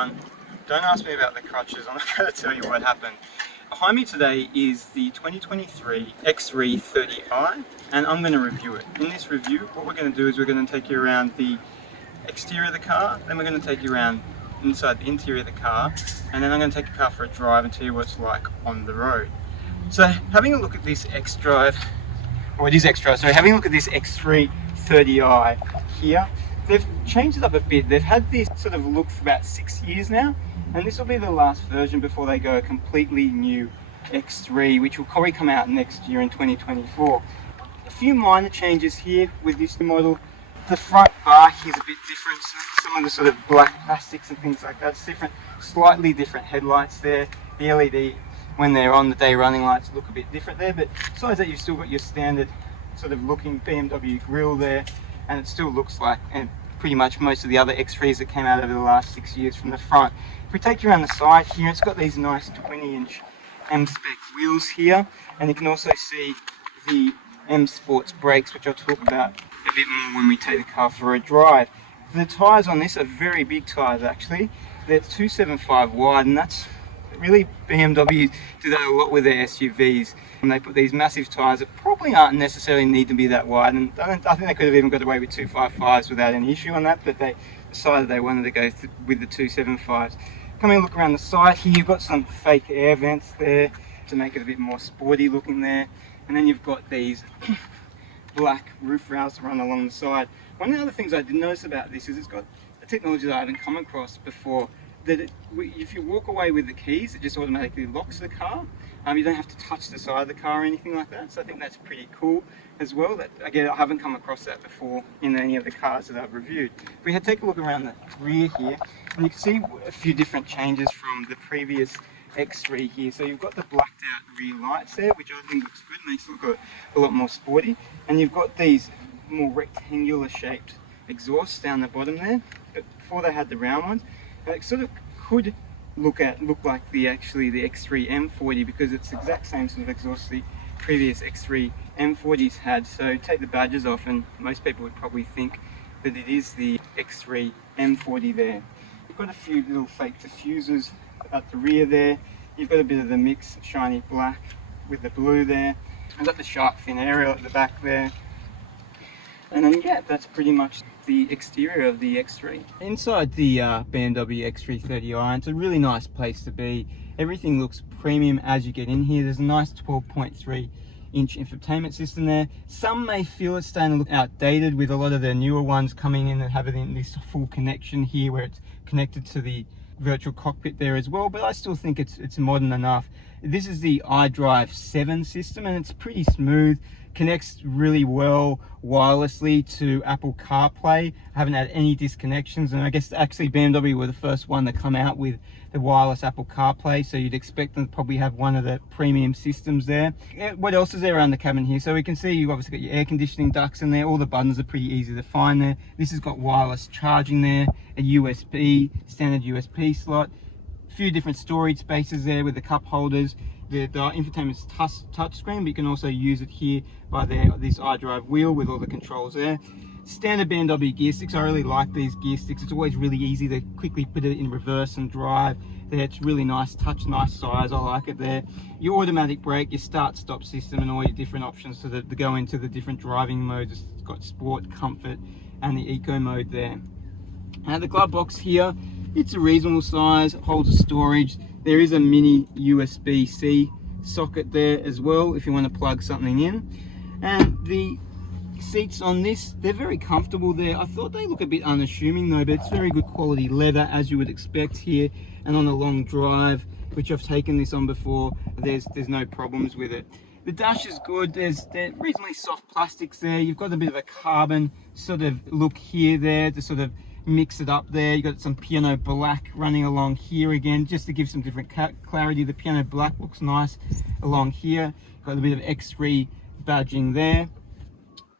everyone. Don't ask me about the crutches, I'm not going to tell you what happened. Behind me today is the 2023 X3 30i and I'm going to review it. In this review, what we're going to do is we're going to take you around the exterior of the car, then we're going to take you around inside the interior of the car, and then I'm going to take the car for a drive and tell you what it's like on the road. So having a look at this X-Drive, or it is X-Drive, sorry, having a look at this X3 30i here, they've changed it up a bit. They've had this sort of look for about 6 years now, and this will be the last version before they go a completely new X3, which will probably come out next year in 2024. A few minor changes here with this model. The front bar here is a bit different, some of the sort of black plastics and things like that. It's different, slightly different headlights there. The LED, when they're on, the day running lights look a bit different there, but besides that, you've still got your standard sort of looking BMW grille there, and it still looks like pretty much most of the other X3s that came out over the last 6 years from the front. If we take you around the side here, it's got these nice 20-inch M-Spec wheels here, and you can also see the M Sports brakes, which I'll talk about a bit more when we take the car for a drive. The tyres on this are very big tyres actually. They're 275 wide, and that's really, BMW do that a lot with their SUVs. And they put these massive tyres that probably aren't necessarily need to be that wide, and I think they could have even got away with 255s without any issue on that, but they decided they wanted to go with the 275s. Coming and look around the side here, you've got some fake air vents there to make it a bit more sporty looking there, and then you've got these black roof rails that run along the side. One of the other things I did notice about this is it's got a technology that I haven't come across before, that if you walk away with the keys, it just automatically locks the car. You don't have to touch the side of the car or anything like that, so I think that's pretty cool as well. That, again, I haven't come across that before in any of the cars that I've reviewed. If we take a look around the rear here, and you can see a few different changes from the previous X3 here. So you've got the blacked out rear lights there, which I think looks good, makes it look a lot more sporty. And you've got these more rectangular shaped exhausts down the bottom there, but before they had the round ones. It sort of could look like the X3 M40, because it's the exact same sort of exhaust the previous X3 M40s had. So take the badges off and most people would probably think that it is the X3 M40 there. You've got a few little fake diffusers at the rear there. You've got a bit of the mix shiny black with the blue there. I've got the shark fin aerial at the back there. And then yeah, that's pretty much the exterior of the X3. Inside the BMW X3 30i, it's a really nice place to be. Everything looks premium as you get in here. There's a nice 12.3-inch infotainment system there. Some may feel it's starting to look outdated with a lot of the newer ones coming in and having this full connection here where it's connected to the virtual cockpit there as well, but I still think it's modern enough. This is the iDrive 7 system, and it's pretty smooth, connects really well wirelessly to Apple CarPlay. I haven't had any disconnections, and I guess actually BMW were the first one to come out with the wireless Apple CarPlay, so you'd expect them to probably have one of the premium systems there. What else is there around the cabin here? So we can see you've obviously got your air conditioning ducts in there. All the buttons are pretty easy to find there. This has got wireless charging there, a USB, standard USB slot, a few different storage spaces there with the cup holders. The infotainment's touch screen, but you can also use it here by this iDrive wheel with all the controls there. Standard BMW gear sticks. I really like these gear sticks. It's always really easy to quickly put it in reverse and drive. There, it's really nice touch, nice size. I like it there. Your automatic brake, your start-stop system, and all your different options to go into the different driving modes. It's got sport, comfort, and the eco mode there. And the glove box here, it's a reasonable size, holds a storage. There is a mini USB-C socket there as well if you want to plug something in. And the seats on this, they're very comfortable there. I thought they look a bit unassuming though, but it's very good quality leather as you would expect here. And on a long drive, which I've taken this on before, there's no problems with it. The dash is good. They're reasonably soft plastics there. You've got a bit of a carbon sort of look here there to sort of mix it up there. You've got some piano black running along here again, just to give some different clarity. The piano black looks nice along here. Got a bit of X3 badging there.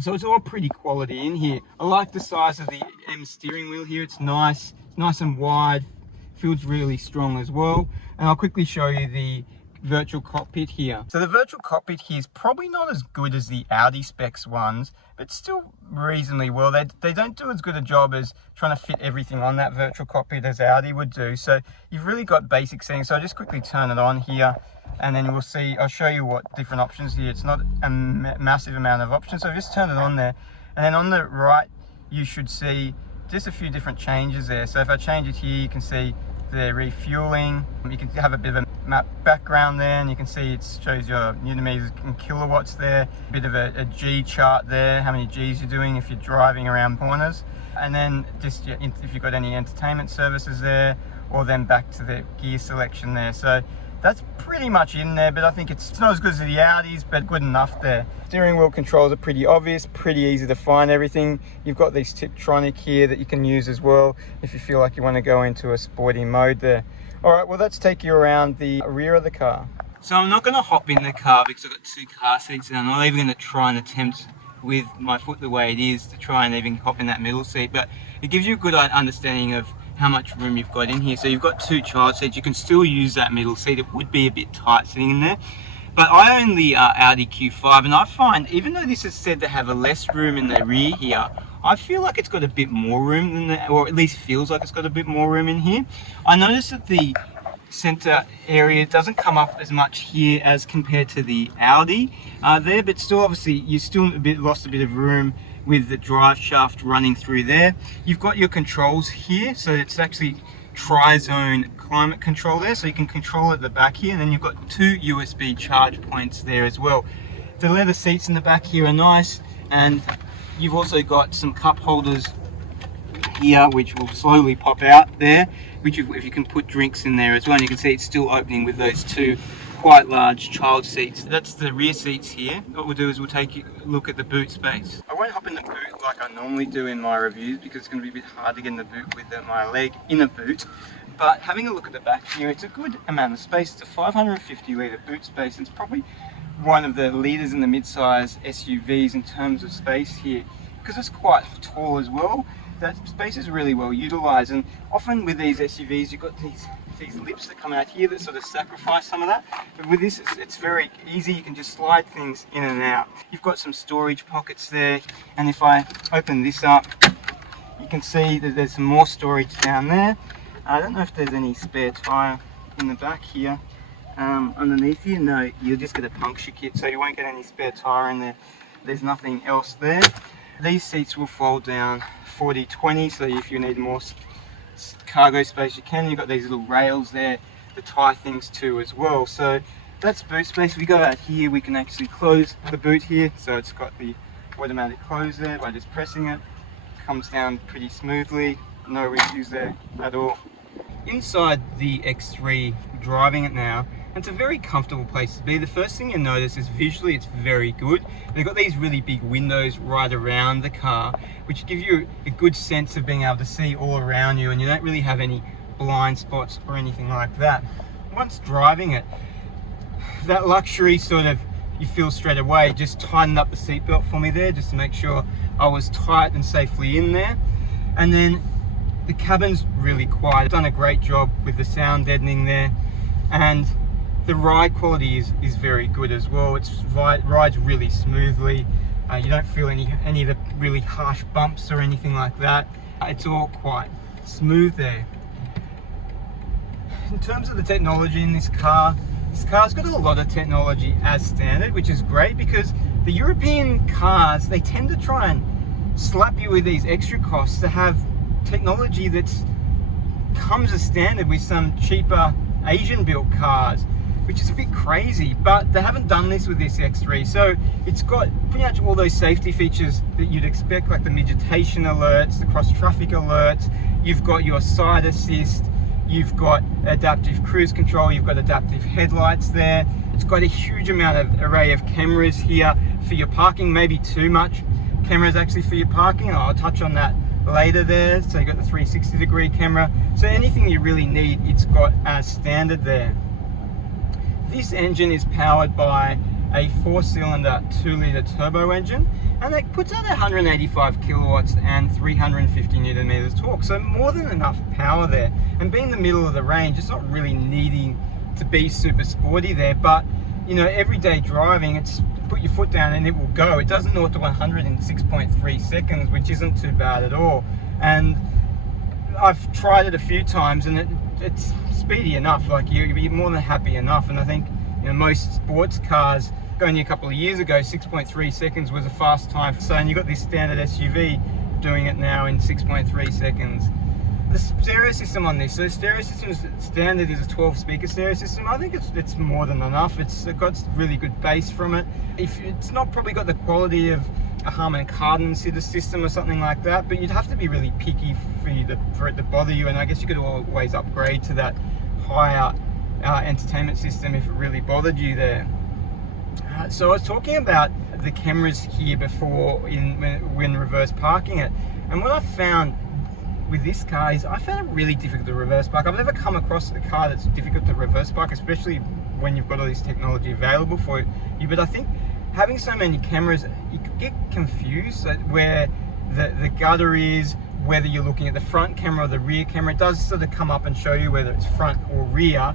So it's all pretty quality in here. I like the size of the M steering wheel here. It's nice and wide. Feels really strong as well. And I'll quickly show you the virtual cockpit here. So the virtual cockpit here is probably not as good as the Audi specs ones, but still reasonably well. They don't do as good a job as trying to fit everything on that virtual cockpit as Audi would do. So you've really got basic settings. So I'll just quickly turn it on here, and then we'll see, I'll show you what different options here. It's not a massive amount of options. So just turn it on there. And then on the right, you should see just a few different changes there. So if I change it here, you can see the refueling. You can have a bit of a map background there, and you can see it shows your Newton meters and kilowatts there. A bit of a G chart there, how many Gs you're doing if you're driving around corners. And then just if you've got any entertainment services there, or then back to the gear selection there. So that's pretty much in there, but I think it's not as good as the Audis, but good enough there. Steering wheel controls are pretty obvious, pretty easy to find everything. You've got these Tiptronic here that you can use as well if you feel like you want to go into a sporty mode there. All right, well, let's take you around the rear of the car. So I'm not going to hop in the car because I've got 2 car seats, and I'm not even going to try and attempt with my foot the way it is to try and even hop in that middle seat, but it gives you a good understanding of how much room you've got in here. So you've got 2 child seats. You can still use that middle seat. It would be a bit tight sitting in there, but I own the Audi Q5, and I find, even though this is said to have a less room in the rear here, I feel like it's got a bit more room than that, or at least feels like it's got a bit more room in here. I noticed that the center area doesn't come up as much here as compared to the Audi there, but still, obviously, you still lost a bit of room with the drive shaft running through there. You've got your controls here, so it's actually tri-zone climate control there, so you can control it at the back here, and then you've got 2 USB charge points there as well. The leather seats in the back here are nice, and you've also got some cup holders here which will slowly pop out there, which if you can put drinks in there as well, and you can see it's still opening with those 2 quite large child seats. That's the rear seats here. What we'll do is we'll take a look at the boot space. I won't hop in the boot like I normally do in my reviews because it's going to be a bit hard to get in the boot with my leg in a boot. But having a look at the back here, it's a good amount of space. It's a 550 litre boot space, and it's probably one of the leaders in the mid-size SUVs in terms of space here, because it's quite tall as well. That space is really well utilised, and often with these SUVs you've got these lips that come out here that sort of sacrifice some of that, but with this it's very easy. You can just slide things in and out. You've got some storage pockets there, and if I open this up, you can see that there's some more storage down there. I don't know if there's any spare tyre in the back here. Underneath here, no, you'll just get a puncture kit, so you won't get any spare tyre in there. There's nothing else there. These seats will fold down 40-20, so if you need more cargo space you can. You've got these little rails there to tie things to as well. So that's boot space. If we go out here, we can actually close the boot here, so it's got the automatic close there by just pressing it. Comes down pretty smoothly, no issues there at all. Inside the X3, driving it now, it's a very comfortable place to be. The first thing you notice is visually it's very good. They've got these really big windows right around the car, which give you a good sense of being able to see all around you, and you don't really have any blind spots or anything like that. Once driving it, that luxury sort of, you feel straight away. Just tightened up the seatbelt for me there just to make sure I was tight and safely in there. And then the cabin's really quiet. I've done a great job with the sound deadening there, and the ride quality is very good as well. It rides really smoothly. You don't feel any of the really harsh bumps or anything like that. It's all quite smooth there. In terms of the technology in this car's got a lot of technology as standard, which is great, because the European cars, they tend to try and slap you with these extra costs to have technology that comes as standard with some cheaper Asian built cars, which is a bit crazy, but they haven't done this with this X3. So it's got pretty much all those safety features that you'd expect, like the vegetation alerts, the cross traffic alerts. You've got your side assist, you've got adaptive cruise control, you've got adaptive headlights there. It's got a huge amount of array of cameras here for your parking, maybe too much cameras actually for your parking. I'll touch on that later there. So you've got the 360 degree camera. So anything you really need, it's got as standard there. This engine is powered by a 4-cylinder 2-litre turbo engine, and it puts out 185 kilowatts and 350 newton meters torque, so more than enough power there. And being the middle of the range, it's not really needing to be super sporty there, but you know, everyday driving, it's put your foot down and it will go. It does 0 to 100 in 6.3 seconds, which isn't too bad at all. And I've tried it a few times, and it's speedy enough. Like you're more than happy enough. And I think, you know, most sports cars only a couple of years ago, 6.3 seconds was a fast time. So, and you got this standard SUV doing it now in 6.3 seconds. The stereo system on this, so the stereo system standard is a 12 speaker stereo system. I think it's more than enough. It's got really good bass from it. If it's not probably got the quality of a Harman Kardon system or something like that, but you'd have to be really picky for it to bother you. And I guess you could always upgrade to that higher entertainment system if it really bothered you there. So I was talking about the cameras here before when reverse parking it, and what I found with this car is I found it really difficult to reverse park. I've never come across a car that's difficult to reverse park, especially when you've got all this technology available for you. But I think having so many cameras, you could get confused where the gutter is, whether you're looking at the front camera or the rear camera. It does sort of come up and show you whether it's front or rear.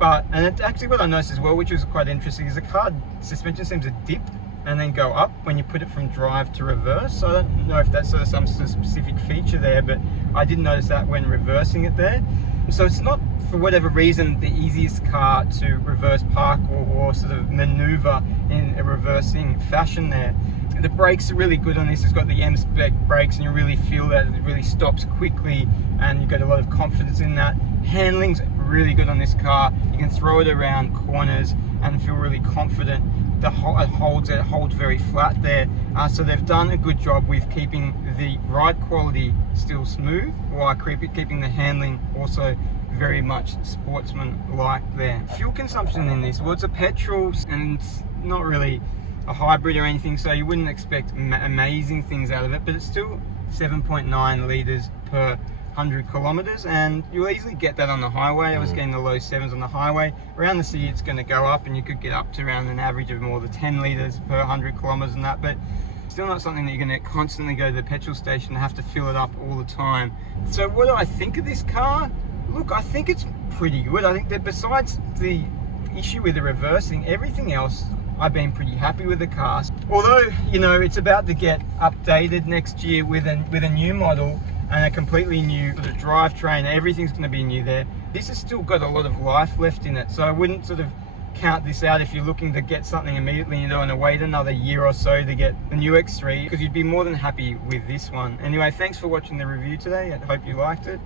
And it's actually what I noticed as well, which was quite interesting, is the car suspension seems to dip and then go up when you put it from drive to reverse. So I don't know if that's sort of some sort of specific feature there, but I did notice that when reversing it there. So it's not, for whatever reason, the easiest car to reverse park or sort of maneuver in a reversing fashion there. The brakes are really good on this. It's got the M-Spec brakes, and you really feel that it really stops quickly, and you get a lot of confidence in that. Handling's really good on this car. You can throw it around corners and feel really confident. It holds very flat there. So they've done a good job with keeping the ride quality still smooth, while keeping the handling also very much sportsman-like there. Fuel consumption in this, well, it's a petrol and it's not really a hybrid or anything, so you wouldn't expect amazing things out of it, but it's still 7.9 litres per 100 kilometers, and you'll easily get that on the highway. I was getting the low 7s on the highway. Around the city it's going to go up, and you could get up to around an average of more than 10 litres per 100 kilometers and that, but still not something that you're going to constantly go to the petrol station and have to fill it up all the time. So what do I think of this car? Look, I think it's pretty good. I think that besides the issue with the reversing, everything else, I've been pretty happy with the car. Although, you know, it's about to get updated next year with a new model and a completely new sort of drivetrain. Everything's going to be new there. This has still got a lot of life left in it, so I wouldn't sort of count this out if you're looking to get something immediately. You don't want to wait another year or so to get the new X3, because you'd be more than happy with this one. Anyway, thanks for watching the review today. I hope you liked it.